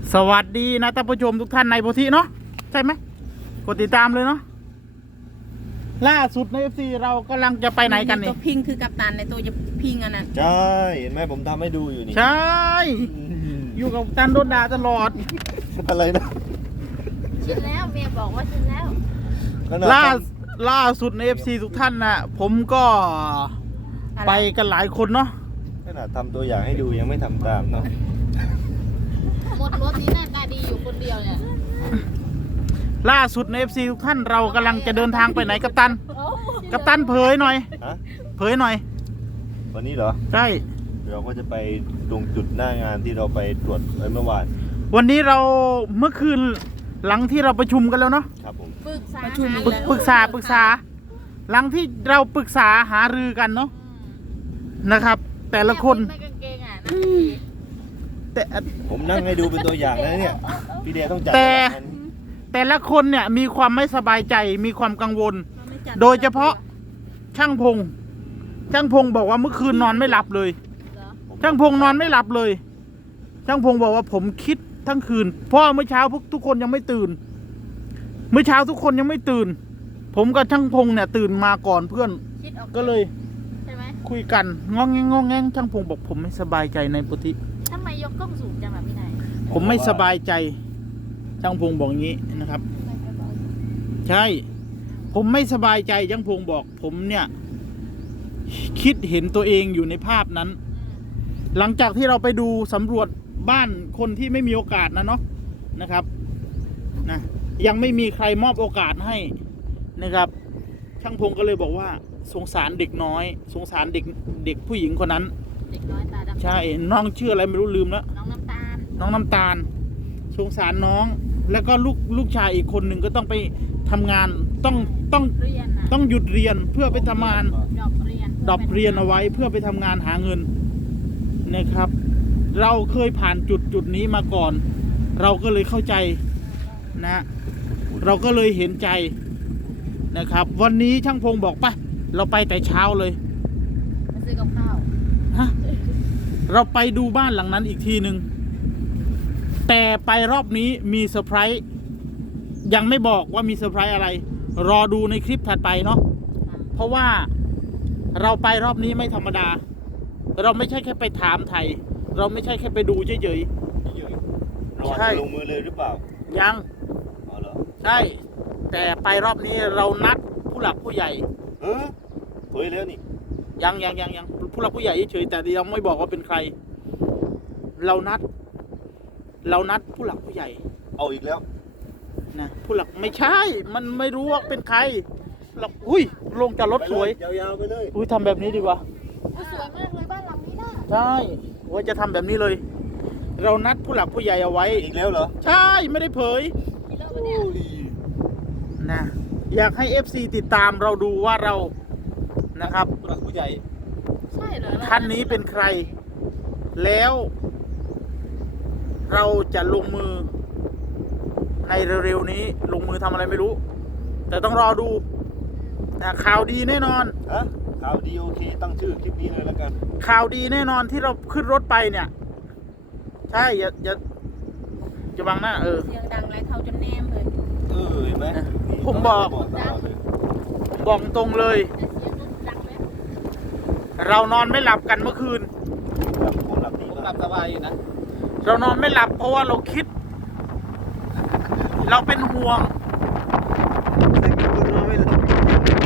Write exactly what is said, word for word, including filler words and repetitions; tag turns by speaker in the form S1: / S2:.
S1: สวัสดีนะท่านผู้ชมทุกท่านในโพธิเนาะใช่ไหมกดติดตามเลยเนาะล่าสุดใน เอฟ ซี เรากำลังจะไปไหนกันนี่
S2: ตัวพิงคือกัปตันในตัวจะพิงอันนั้น
S3: ใช่เห็นไหมผมทำให้ดูอยู่นี่
S1: ใช่อยู่กับตันโดนด่าตลอด
S3: อะไรนะ
S2: ชินแล้วเมียบอกว่าชินแล้ว
S1: ล่าล่าสุดใน เอฟ ซี ทุกท่านนะผมก็ไปกันหลายคนเนาะ
S3: ขนาดทำตัวอย่างให้ดูยังไม่ทำตามเนาะ
S2: หมดรถนี้หน้าตาดีอยู่คนเดียวเนี่ย
S1: ล่าสุดใน เอฟ ซี ทุกท่านเรากำลังจะเดินทางไปไหนกัปตันกัปตันเผยหน่อยเผยหน่อย
S3: วันนี้เหรอ
S1: ใช่
S3: เราก็จะไปตรงจุดหน้างานที่เราไปตรวจเมื่อวาน
S1: วันนี้เราเมื่อคืนหลังที่เราประชุมกันแล้วเนาะ
S3: ครับผม
S2: ปรึกษา
S1: ปรึกษาปรึกษาหลังที่เราปรึกษาหารือกันเนาะนะครับ แต่ละคนแต่
S3: ผมนั่งให้ดูเป็นตัวอย่างนะเนี่ยพี่เดียต้องจัด
S1: แต่แต่ละคนเนี่ยมีความไม่สบายใจมีความกังวลโดยเฉพาะช่างพงช่างพงบอกว่าเมื่อคืนนอนไม่หลับเลยช่างพงนอนไม่หลับเลยช่างพงบอกว่าผมคิดทั้งคืนเพราะเมื่อเช้าพวกทุกคนยังไม่ตื่นเมื่อเช้าทุกคนยังไม่ตื่นผมกับช่างพงเนี่ยตื่นมาก่อนเพื่อนก็เลยคุยกันงองแงงงองแงงช่างพงบอกผมไม่สบายใจในปุถิ
S2: ทำไมยกกล้องสูงจังแบบพี่นาย
S1: ผมไม่สบายใจช่างพงบอกอย่างนี้นะครับใช่ผมไม่สบายใจช่างพงบอกผมเนี่ยคิดเห็นตัวเองอยู่ในภาพนั้นหลังจากที่เราไปดูสำรวจบ้านคนที่ไม่มีโอกาสนะเนาะนะครับนะยังไม่มีใครมอบโอกาสให้นะครับช่างพงก็เลยบอกว่าสงสารเด็กน้อยสงสารเด็กเด็กผู้หญิงคนนั้น
S2: เด็กน้อยตาดำ
S1: ใช่น้องชื่ออะไรไม่รู้ลืมแล้ว
S2: น้องน้ำตาล
S1: น้องน้ำตาลสงสารน้องแล้วก็ลูกลูกชายอีกคนหนึ่งก็ต้องไปทำงานต้องต้องต้องหยุดเรียนเพื่อไปทำงาน
S2: ดอกเรียน
S1: ดอกเรียนเอาไว้เพื่อไปทำงานหาเงินนะครับเราเคยผ่านจุดจุดนี้มาก่อนเราก็เลยเข้าใจนะเราก็เลยเห็นใจนะครับวันนี้ช่างพงบอกป่ะเราไปแต่เช้าเลย
S2: ไปซื้อกับข้าว
S1: ฮะเราไปดูบ้านหลังนั้นอีกทีหนึ่งแต่ไปรอบนี้มีเซอร์ไพรส์ยังไม่บอกว่ามีเซอร์ไพรส์อะไรรอดูในคลิปถัดไปเนาะเพราะว่าเราไปรอบนี้ไม่ธรรมดาเราไม่ใช่แค่ไปถามไทยเราไม่ใช่แค่ไปดูเฉย
S3: ๆเราจะลงมือเลยหรือเปล่า
S1: ยัง
S3: อ๋อเหรอ
S1: ใช่แต่ไปรอบนี้เรานัดผู้หลักผู้ใหญ่
S3: เออเผยแล้วนี่
S1: ยังยังยังยังผู้หลักผู้ใหญ่เฉยแต่ยังไม่บอกว่าเป็นใครเรานัดเรานัดผู้หลักผู้ใหญ่
S3: เอาอีกแล้ว
S1: นะผู้หลักไม่ใช่มันไม่รู้ว่าเป็นใครหลักอุ้ยลงจากรถสวย
S3: ยาวๆไปเลย
S1: อุ้ยทำแบบนี้ดีกว่า
S2: สวยมากเลยบ้านหลังนี้นะ
S1: ใช่ว่าจะทำแบบนี้เลยเรานัดผู้หลักผู้ใหญ่เอาไว้
S3: อีกแล้วเหรอ
S1: ใช่ไม่ได้เผยนะอยากให้ เอฟ ซี ติดตามเราดูว่าเรานะครับ
S3: ผู้หลักผู้ใหญ่
S2: ใช่เหรอ
S1: ท่านนี้เป็นใครแล้วเราจะลงมือในเร็วๆนี้ลงมือทำอะไรไม่รู้แต่ต้องรอดูนะข่าวดีแน่นอน
S3: ฮะข่าวดีโอเคตั้งชื่อคลิปนี้เลยแล้วกัน
S1: ข่าวดีแน่นอนที่เราขึ้นรถไปเนี่ยใช่อย่าอย่าจะบังหน้าเออ
S2: เสียงดังไรเท่าจนแนมเลย
S3: เออเห็นไหม
S1: ผมบอกบอกตรงเลยเรานอนไม่หลับกันเมื่อคืน
S3: ผมหลับดีผมหลับสบายอยู่นะ
S1: เรานอนไม่หลับเพราะว่าเราคิดเราเป็นห่วง